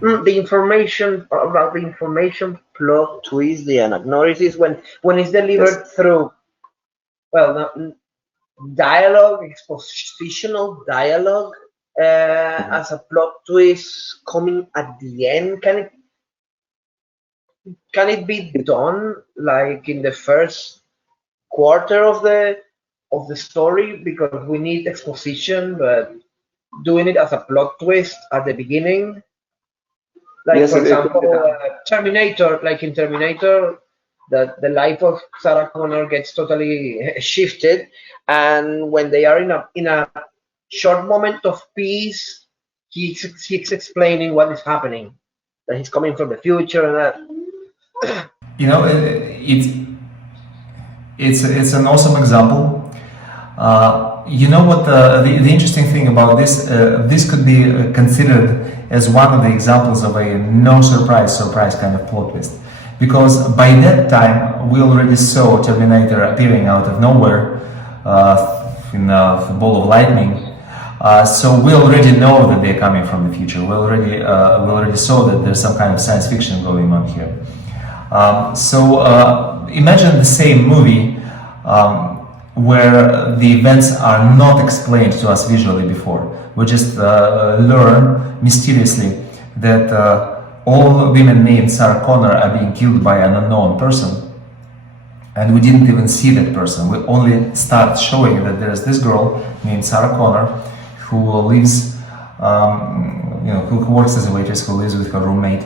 The information about the information plot twist, the anagnosis, when it's Yes. delivered through, well, not, dialogue, expositional dialogue, Mhm. as a plot twist coming at the end. Can it be done like in the first quarter of the story, because we need exposition, but doing it as a plot twist at the beginning, like Yes, for it could be example, done. Terminator, like in Terminator, the life of Sarah Connor gets totally shifted, and when they are in a short moment of peace, he's explaining what is happening, that he's coming from the future and that. You know, it's an awesome example. You know what the interesting thing about this? This could be considered as one of the examples of a no surprise kind of plot twist, because by that time we already saw Terminator appearing out of nowhere in a ball of lightning. So we already know that they're coming from the future. We already saw that there's some kind of science fiction going on here. Imagine the same movie where the events are not explained to us visually before. We just learn mysteriously that all women named Sarah Connor are being killed by an unknown person, and we didn't even see that person. We only start showing that there's this girl named Sarah Connor who lives, who works as a waitress, who lives with her roommate,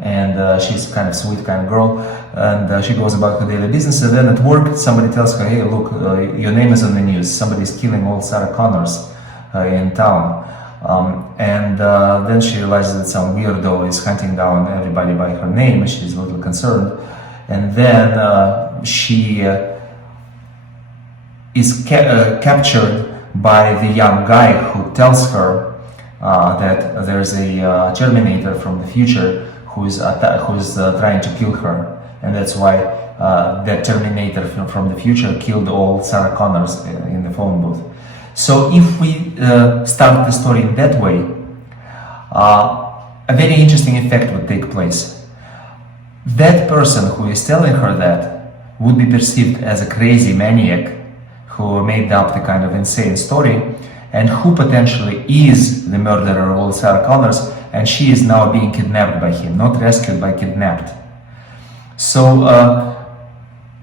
and she's kind of sweet kind of girl, and she goes about her daily business. And then at work, somebody tells her, "Hey, look, your name is on the news. Somebody's killing all Sarah Connors in town." Then she realizes that some weirdo is hunting down everybody by her name. She's a little concerned, and then she is captured by the young guy who tells her that there's a Terminator from the future who's trying to kill her, and that's why that Terminator from the future killed all Sarah Connors in the phone booth. So if we start the story in that way, a very interesting effect would take place. That person who is telling her that would be perceived as a crazy maniac who made up the kind of insane story, and who potentially is the murderer of all Sarah Connors, and she is now being kidnapped by him, not rescued, but kidnapped. So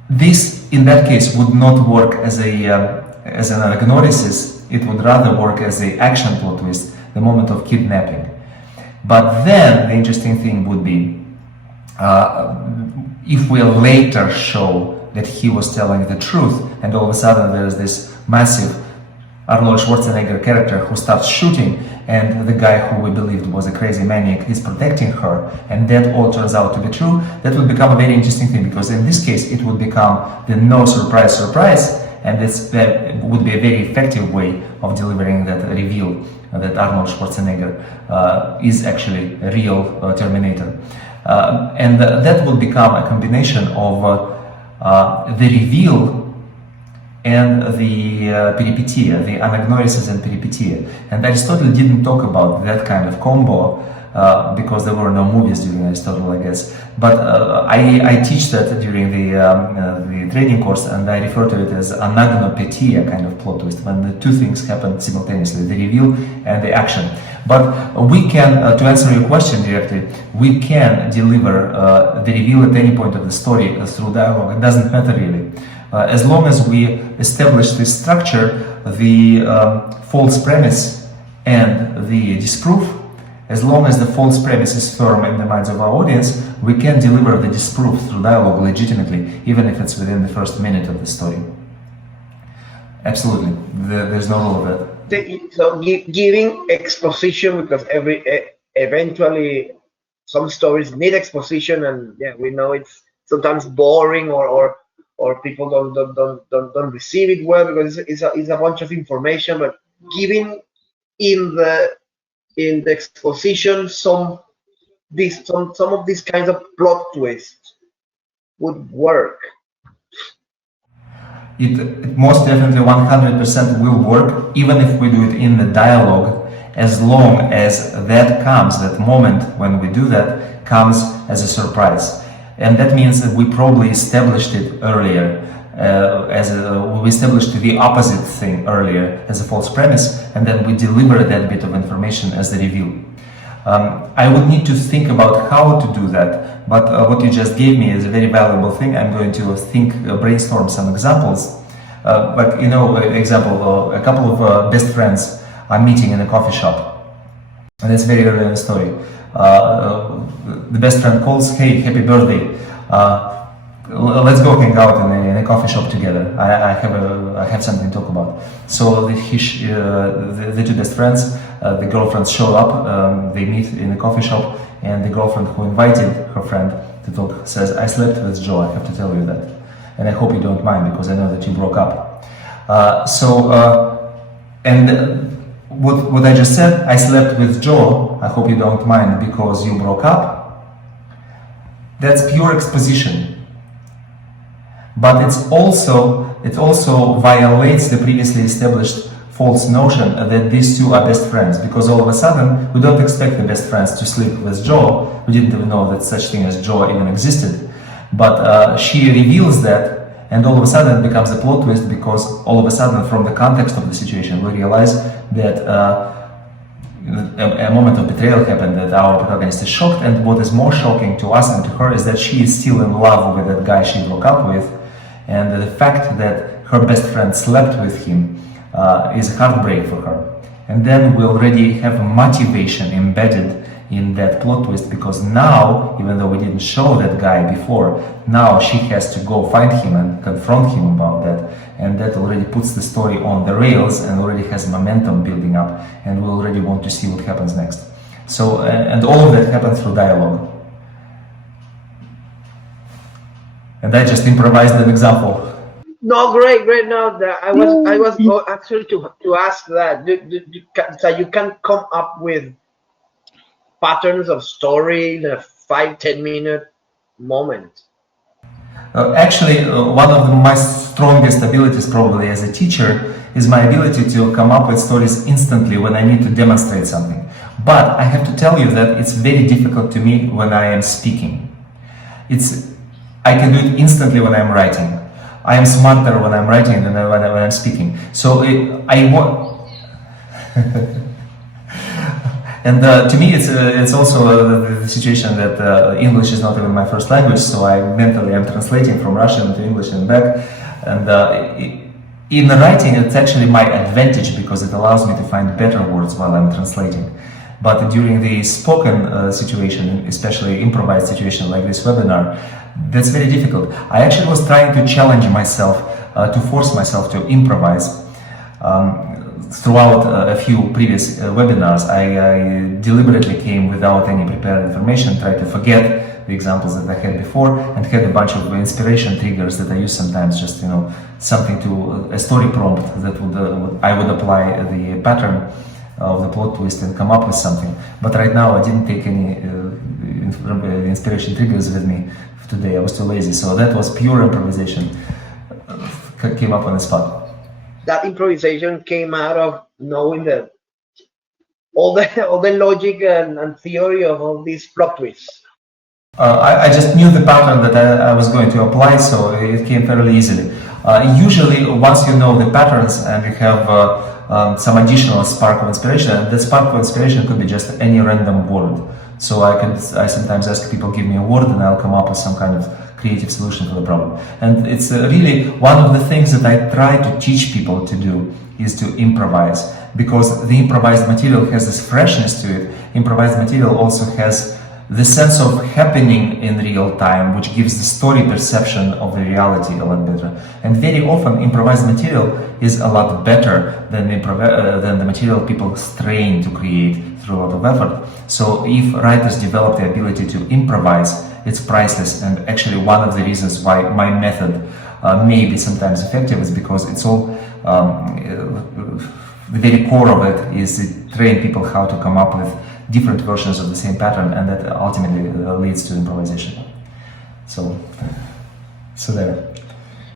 this, in that case, would not work as an anagnosis. It would rather work as an action plot twist, the moment of kidnapping. But then the interesting thing would be if we later show that he was telling the truth, and all of a sudden there's this massive Arnold Schwarzenegger character who starts shooting, and the guy who we believed was a crazy maniac is protecting her, and that all turns out to be true. That would become a very interesting thing, because in this case it would become the no surprise, and that would be a very effective way of delivering that reveal that Arnold Schwarzenegger is actually a real Terminator. And that would become a combination of the reveal and the peripeteia, the anagnosis and peripeteia. And Aristotle didn't talk about that kind of combo because there were no movies during Aristotle, I guess. But I teach that during the training course, and I refer to it as anagnopeteia kind of plot twist, when the two things happen simultaneously, the reveal and the action. But we can, to answer your question directly, we can deliver the reveal at any point of the story through dialogue. It doesn't matter really. As long as we establish this structure, the false premise and the disproof, as long as the false premise is firm in the minds of our audience, we can deliver the disproof through dialogue legitimately, even if it's within the first minute of the story. Absolutely, there's no rule of that. So giving exposition, because eventually some stories need exposition, and yeah, we know it's sometimes boring, or people don't receive it well because it's a bunch of information. But giving in the exposition some of these kinds of plot twists would work. It most definitely 100% will work, even if we do it in the dialogue as long as that comes, that moment when we do that comes as a surprise. And that means that we probably established it earlier, we established the opposite thing earlier as a false premise, and then we deliver that bit of information as the reveal. I would need to think about how to do that, but what you just gave me is a very valuable thing. I'm going to brainstorm some examples. Like, you know, example, a couple of best friends are meeting in a coffee shop, and it's very early in the story. The best friend calls, "Hey, happy birthday! Let's go hang out in a coffee shop together. I have something to talk about." So the two best friends, the girlfriends show up. They meet in a coffee shop, and the girlfriend who invited her friend to talk says, "I slept with Joe. I have to tell you that, and I hope you don't mind because I know that you broke up." What I just said, "I slept with Joe. I hope you don't mind because you broke up." That's pure exposition. But it also violates the previously established false notion that these two are best friends, because all of a sudden we don't expect the best friends to sleep with Joe. We didn't even know that such thing as Joe even existed. But she reveals that, and all of a sudden it becomes a plot twist, because all of a sudden from the context of the situation we realize that a moment of betrayal happened, that our protagonist is shocked, and what is more shocking to us and to her is that she is still in love with that guy she broke up with, and the fact that her best friend slept with him is a heartbreak for her. And then we already have motivation embedded in that plot twist, because now, even though we didn't show that guy before, now she has to go find him and confront him about that, and that already puts the story on the rails and already has momentum building up, and we already want to see what happens next. So, and all of that happens through dialogue. And I just improvised an example. No, great. No, I was actually to ask that. So you can come up with patterns of story in a 5-10 minute moment. Actually, one of my strongest abilities probably as a teacher is my ability to come up with stories instantly when I need to demonstrate something. But I have to tell you that it's very difficult to me when I am speaking. I can do it instantly when I'm writing. I am smarter when I'm writing than when I'm speaking. So and to me, it's also the situation that English is not even my first language, so I mentally am translating from Russian to English and back. And in writing, it's actually my advantage because it allows me to find better words while I'm translating. But during the spoken situation, especially improvised situation like this webinar, that's very difficult. I actually was trying to challenge myself, to force myself to improvise. Throughout a few previous webinars, I deliberately came without any prepared information, tried to forget the examples that I had before, and had a bunch of inspiration triggers that I use sometimes, just, you know, something to a story prompt that I would apply the pattern of the plot twist and come up with something. But right now I didn't take any inspiration triggers with me today. I was too lazy, so that was pure improvisation. Came up on the spot. That improvisation came out of knowing all the logic and theory of all these plot twists. I just knew the pattern that I was going to apply, so it came fairly easily. Usually, once you know the patterns and you have some additional spark of inspiration, and the spark of inspiration could be just any random word. So I sometimes ask people, give me a word, and I'll come up with some kind of creative solution for the problem. And it's really one of the things that I try to teach people to do is to improvise, because the improvised material has this freshness to it. Improvised material also has the sense of happening in real time, which gives the story perception of the reality a lot better. And very often improvised material is a lot better than the material people strain to create through a lot of effort. So if writers develop the ability to improvise, it's priceless. And actually one of the reasons why my method may be sometimes effective is because it's all, the very core of it is to train people how to come up with different versions of the same pattern, and that ultimately leads to improvisation. So there.